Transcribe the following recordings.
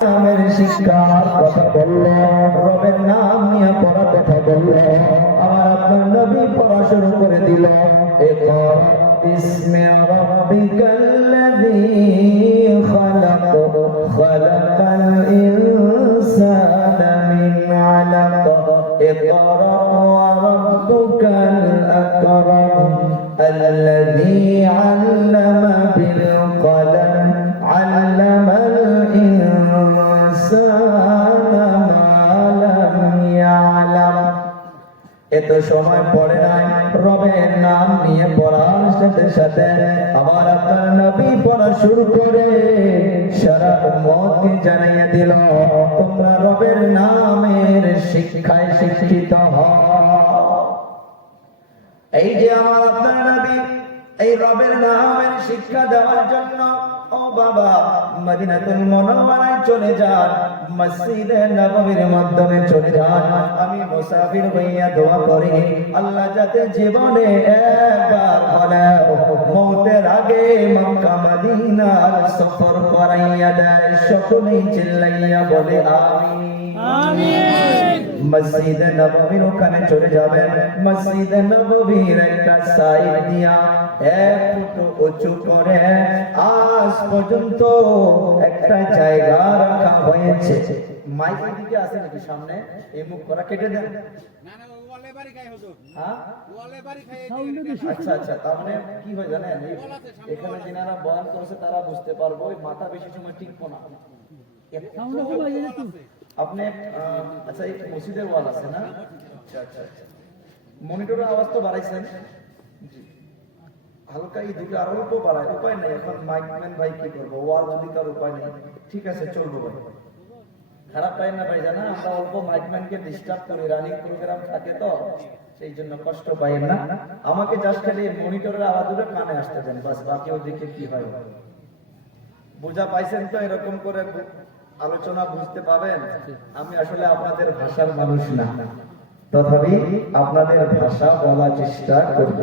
নামের শিক্ষার কথা বললো, রবের নাম নিয়ে পড়ার কথা বললো। আমার আপনার নবী পড়া শুরু করে দিল, ইকরা বিসমি রাব্বিকাল্লাযী খালাক, খালাকাল ইনসানা মিন আলাক, ইকরা ওয়া রাব্বুকাল আকরাম, আল্লাযী আল্লামা বিল কলম, আল্লামাল ইনসানা মা লাম ইয়ালাম। এত সময় পড়ে নাই, রবের নাম নিয়ে পড়ার সাথে সাথে আমার আপনার নবী পড়া শুরু করে সারা উম্মতকে জানিয়ে দিল, তোমরা রবের নামের শিক্ষায় শিক্ষিত হও। এই যে আমার আপনার নবী এই রবের নামের শিক্ষা দেওয়ার জন্য ও বাবা মদিনাতুল মুনাওয়ারায় চলে যান, মসজিদে নববীর মাধ্যমে চলে যান। আমি মুসাফির হইয়া দোয়া করি, আল্লাহ যাতে জীবনে একবার হলেও মওতের আগে মক্কা মদিনার সফর করাইয়া দেয়। সকলেই চিল্লাইয়া বলে আমিন, আমিন। মসজিদে নববীর ওখানে চলে যাবেন, মসজিদে নববীর একটা সাইড দিয়া 1 ফুট উঁচু করে আজ পর্যন্ত একটা জায়গা রাখা হয়েছে। মাইকের দিকে আছে নাকি সামনে? এই মুখ করা কেটে দেন। না না, ওয়ালে বাড়ি খায় হুজুর। হ্যাঁ, ওয়ালে বাড়ি খায়। আচ্ছা আচ্ছা, তার মানে কি হয় জানেন, এখানে যারা বয়ান করেছে তারা বুঝতে পারবো, ওই মাথা বেশি সময় টিকবো না। আপনি আচ্ছা, এই মসজিদের ওয়াল আছে না? আচ্ছা আচ্ছা আচ্ছা, মনিটরের আওয়াজ তো বাড়াইছেন জি, হালকা এই দুটো আর অল্প বাড়ায়, উপায় নাই। এখন মাইকম্যান ভাই কি করবো, ওয়াল যদি তার উপায় নেই, ঠিক আছে চলবো ভাই, খারাপ পাই না ভাই, জানা আমরা অল্প মাইকম্যানকে ডিস্টার্ব করি, রানিং প্রোগ্রাম থাকে তো সেই জন্য কষ্ট পাই না। আমাকে জাস্ট খালি মনিটরের আওয়াজগুলো কানে আসতে দেন, বাস, বাকিও দেখে কি হয়। বুঝা পাইছেন তো? এরকম করে আলোচনা বুঝতে পাবেন। আমি আসলে আপনাদের ভাষার মানুষ না, তথাপি আপনাদের ভাষা বলার চেষ্টা করব।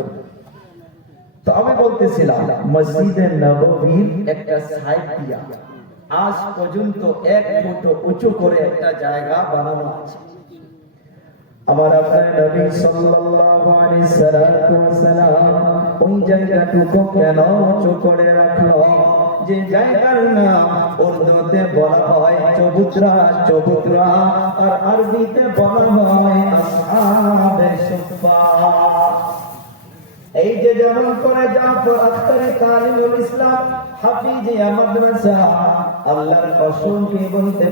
তো আমি বলতেছিলাম মসজিদে নববীর একটা সাইড দিয়া আজ পর্যন্ত 1 ফুট উঁচু করে একটা জায়গা বানানো আছে। আমার আপনার নবী সাল্লাল্লাহু আলাইহি সাল্লাম ওই জায়গাটুকু কেন উঁচু করে রাখলো? যে জায়গার নাম উর্দুতে বলা হয় চবুতরা, চবুতরা, আর আরবিতে বলা হয় আসহাবে সুফফা। এই যে যেমন করে জাফর আখতারি তালিমুল ইসলাম হাফিজিয়া মাদ্রাসা, আল্লাহর কসম কে বলতে